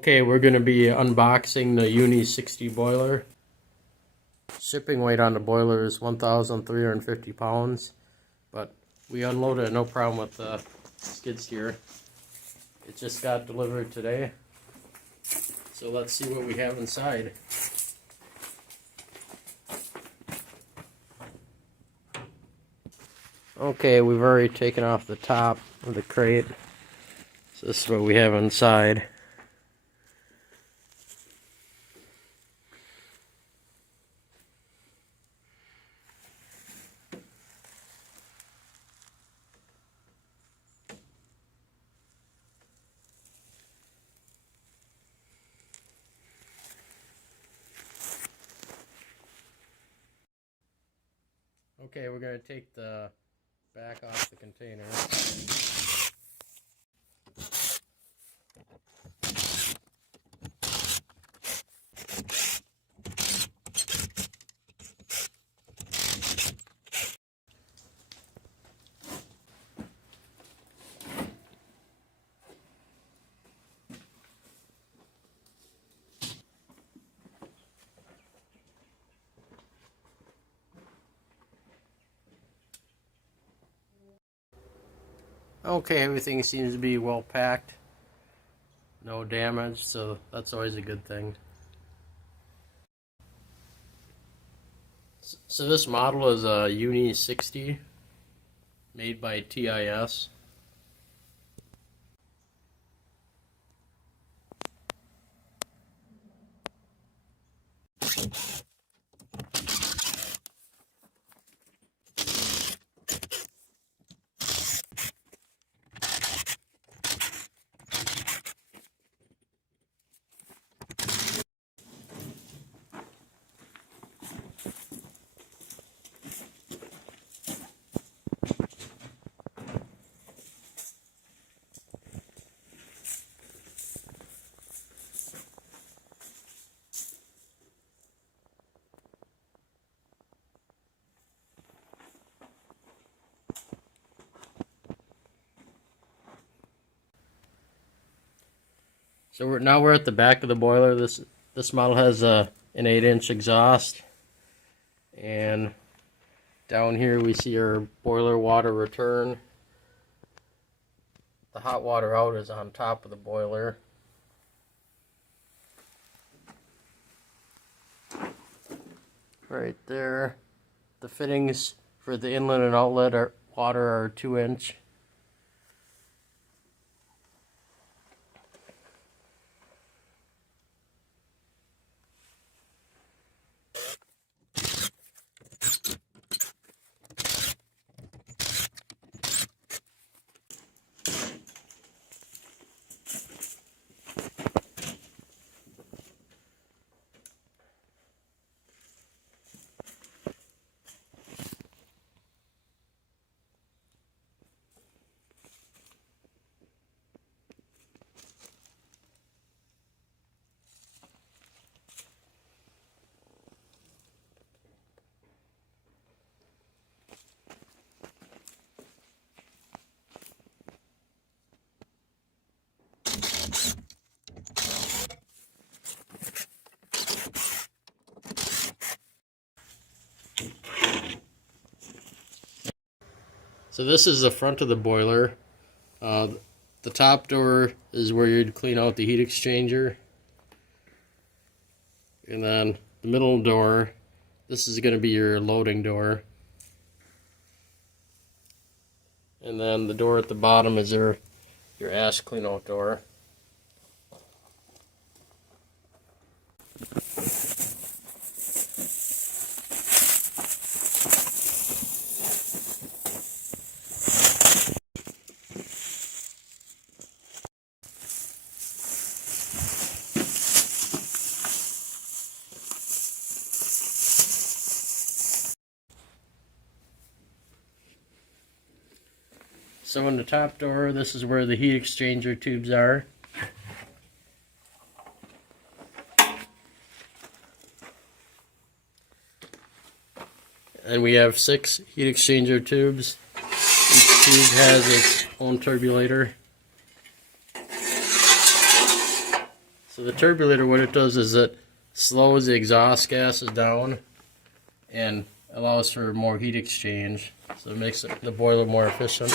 Okay, we're going to be unboxing the UNI 60 boiler. Shipping weight on the boiler is 1,350 pounds, but we unloaded it no problem with the skid steer. It just got delivered today, so let's see what we have inside. Okay, we've already taken off the top of the crate, so this is what we have inside. Okay, we're going to take the back off the container. Okay, everything seems to be well packed. No damage, so that's always a good thing. So this model is a UNI 60 made by TIS. So we're at the back of the boiler. This model has an 8-inch exhaust, and down here we see our boiler water return. The hot water out is on top of the boiler. Right there. The fittings for the inlet and outlet water are 2-inch. So this is the front of the boiler. The top door is where you'd clean out the heat exchanger. And then the middle door, this is going to be your loading door. And then the door at the bottom is your ash clean out door. So in the top door, this is where the heat exchanger tubes are. And we have 6 heat exchanger tubes. Each tube has its own turbulator. So the turbulator, what it does is it slows the exhaust gases down and allows for more heat exchange. So it makes the boiler more efficient.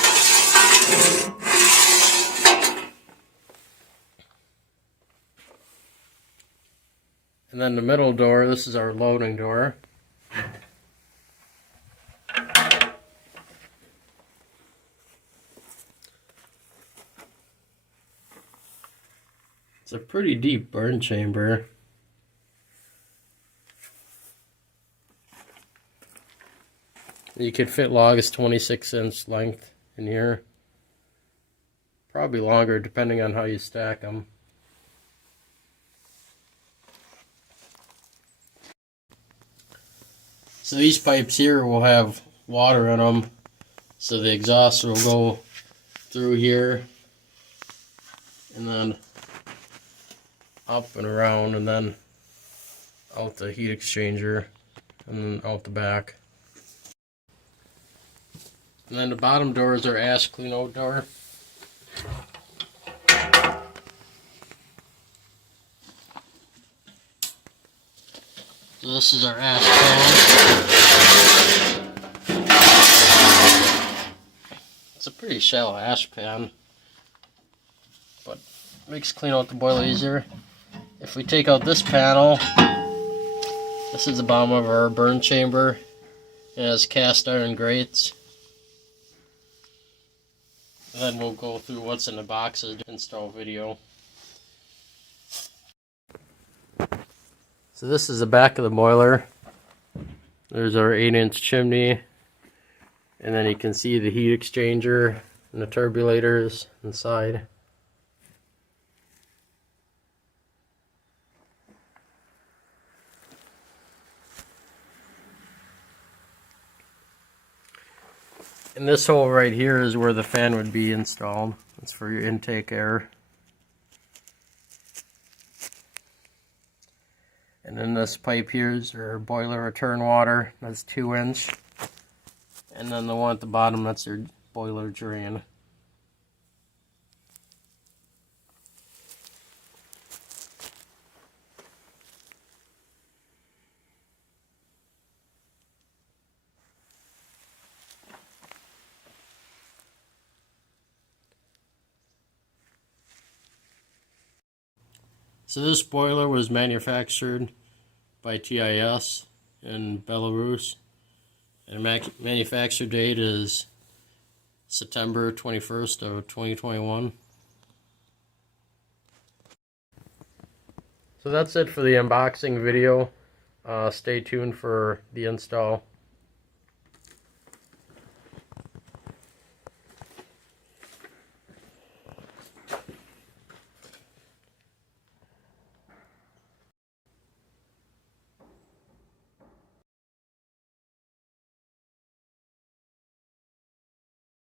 And then the middle door, this is our loading door. It's a pretty deep burn chamber. You could fit logs 26-inch length in here. Probably longer depending on how you stack them. So these pipes here will have water in them. So the exhaust will go through here and then up and around and then out the heat exchanger and then out the back. And then the bottom door is our ash clean out door. So this is our ash pan. It's a pretty shallow ash pan, but makes clean out the boiler easier. If we take out this panel, this is the bottom of our burn chamber. It has cast iron grates. And then we'll go through what's in the boxes install video. So this is the back of the boiler. There's our 8-inch chimney. And then you can see the heat exchanger and the turbulators inside. And this hole right here is where the fan would be installed. That's for your intake air. And then this pipe here is your boiler return water. That's 2-inch. And then the one at the bottom, that's your boiler drain. So this boiler was manufactured by TIS in Belarus, and manufacture date is September 21st of 2021. So that's it for the unboxing video. Stay tuned for the install.